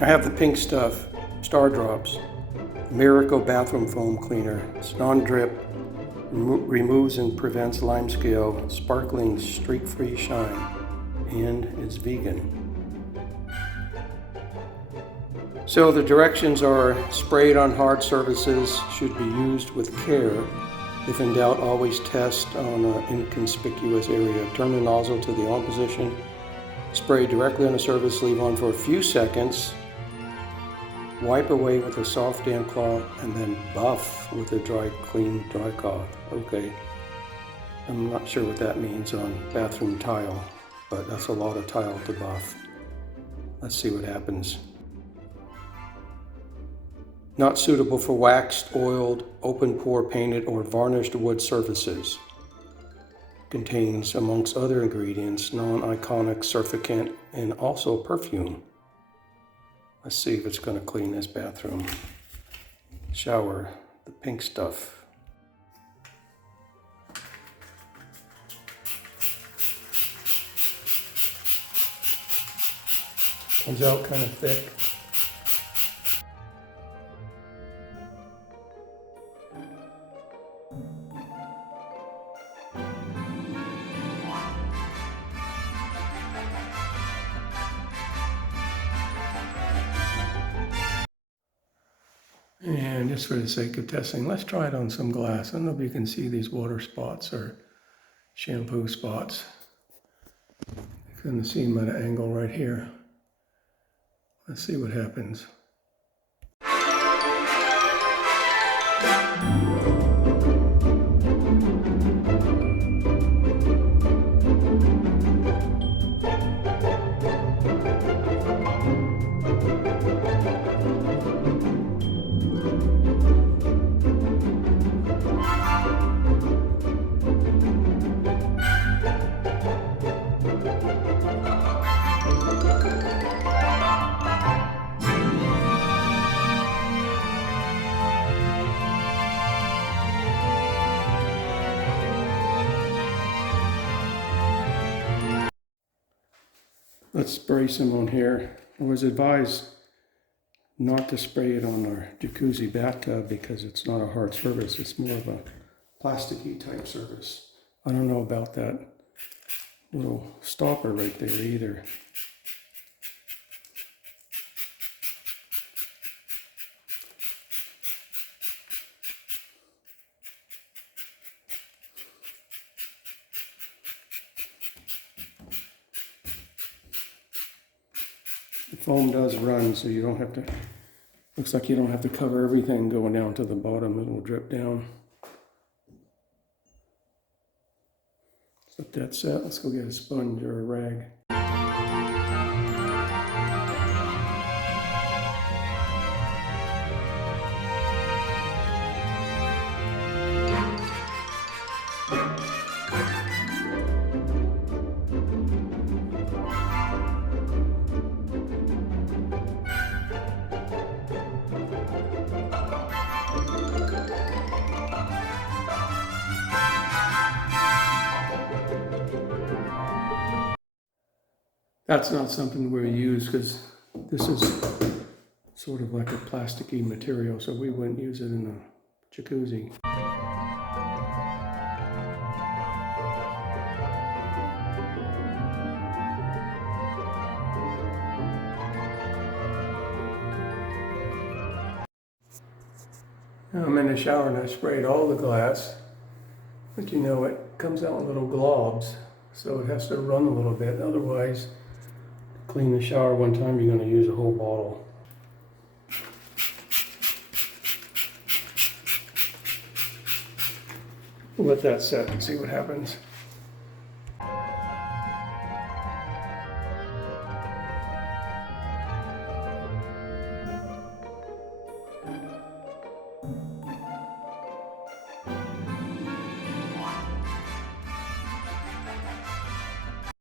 I have the Pink Stuff Star Drops Miracle Bathroom Foam Cleaner. It's non-drip, removes and prevents limescale, sparkling streak-free shine, and it's vegan. So the directions are: sprayed on hard surfaces, should be used with care. If in doubt, always test on an inconspicuous area. Turn the nozzle to the on position, spray directly on the surface, leave on for a few seconds, wipe away with a soft damp cloth, and then buff with a clean dry cloth. Okay, I'm not sure what that means on bathroom tile, but that's a lot of tile to buff. Let's see what happens. Not suitable for waxed, oiled, open pore painted, or varnished wood surfaces. Contains, amongst other ingredients, non-iconic surfactant and also perfume. Let's see if it's going to clean this bathroom. Shower, the Pink Stuff. Comes out kind of thick. And just for the sake of testing, let's try it on some glass. I don't know if you can see these water spots or shampoo spots. You can see them at an angle right here. Let's see what happens. Let's spray some on here. I was advised not to spray it on our jacuzzi bathtub because it's not a hard surface. It's more of a plasticky type surface. I don't know about that little stopper right there either. The foam does run, so you don't have to, looks like you don't have to cover everything going down to the bottom. It will drip down. Let that set. Let's go get a sponge or a rag. That's not something we use because this is sort of like a plasticky material, so we wouldn't use it in a jacuzzi. Now I'm in the shower and I sprayed all the glass, but you know it comes out in little globs, so it has to run a little bit. Otherwise, clean the shower one time, you're going to use a whole bottle. We'll let that set and see what happens.